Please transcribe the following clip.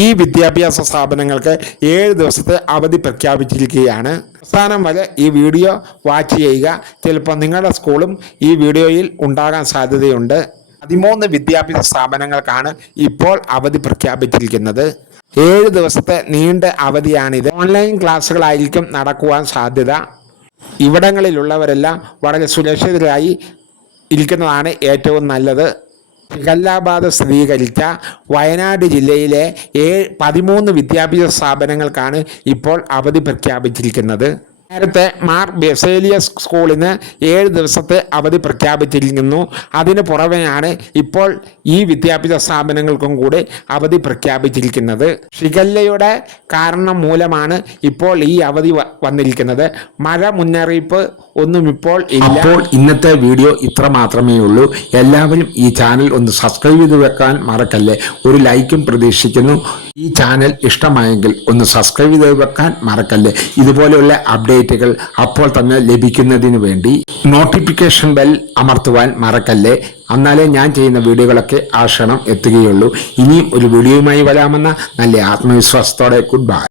ഈ വിദ്യാഭ്യാസ സ്ഥാപനങ്ങൾക്ക് 7 ദിവസത്തെ അവധി പ്രഖ്യാപിച്ചിരിക്കുകയാണ്. അവസാനം വരെ ഈ വീഡിയോ വാച്ച് ചെയ്യുക. ചിലപ്പോൾ നിങ്ങളുടെ സ്കൂളും ഈ വീഡിയോയിൽ ഉണ്ടാകാൻ സാധ്യതയുണ്ട്. 13 വിദ്യാഭ്യാസ സ്ഥാപനങ്ങൾക്കാണ് ഇപ്പോൾ അവധി പ്രഖ്യാപിച്ചിരിക്കുന്നത്. 7 ദിവസത്തെ നീണ്ട അവധിയാണിത്. ഓൺലൈൻ ക്ലാസ്സുകളായിരിക്കും നടക്കുവാൻ സാധ്യത. ഇവിടങ്ങളിലുള്ളവരെല്ലാം വളരെ സുരക്ഷിതരായി ഇരിക്കുന്നതാണ് ഏറ്റവും നല്ലത്. ഷിഗല്ല സ്ഥിരീകരിച്ച വയനാട് ജില്ലയിലെ 13 വിദ്യാഭ്യാസ സ്ഥാപനങ്ങൾക്കാണ് ഇപ്പോൾ അവധി പ്രഖ്യാപിച്ചിരിക്കുന്നത്. നേരത്തെ മാർ ബെസേലിയസ് സ്കൂളിന് 7 ദിവസത്തെ അവധി പ്രഖ്യാപിച്ചിരിക്കുന്നു. അതിന് പുറമെയാണ് ഇപ്പോൾ ഈ വിദ്യാഭ്യാസ സ്ഥാപനങ്ങൾക്കും കൂടി അവധി പ്രഖ്യാപിച്ചിരിക്കുന്നത്. ഷിഗല്ലയുടെ കാരണം മൂലമാണ് ഇപ്പോൾ ഈ അവധി വന്നിരിക്കുന്നത്. മഴ മുന്നറിയിപ്പ് ഒന്നും ഇപ്പോൾ ഇല്ല. അപ്പോൾ ഇന്നത്തെ വീഡിയോ ഇത്ര മാത്രമേ ഉള്ളൂ. എല്ലാവരും ഈ ചാനൽ ഒന്ന് സബ്സ്ക്രൈബ് ചെയ്ത് വെക്കാൻ മറക്കല്ലേ. ഒരു ലൈക്കും പ്രതീക്ഷിക്കുന്നു. ഈ ചാനൽ ഇഷ്ടമായെങ്കിൽ ഒന്ന് സബ്സ്ക്രൈബ് ചെയ്ത് വെക്കാൻ മറക്കല്ലേ. ഇതുപോലെയുള്ള അപ്ഡേറ്റുകൾ അപ്പോൾ തന്നെ ലഭിക്കുന്നതിന് വേണ്ടി നോട്ടിഫിക്കേഷൻ ബെൽ അമർത്തുവാൻ മറക്കല്ലേ. എന്നാലേ ഞാൻ ചെയ്യുന്ന വീഡിയോകളൊക്കെ ആ ക്ഷണം എത്തുകയുള്ളൂ. ഇനിയും ഒരു വീഡിയോയുമായി വരാമെന്ന നല്ല ആത്മവിശ്വാസത്തോടെ ഗുഡ് ബൈ.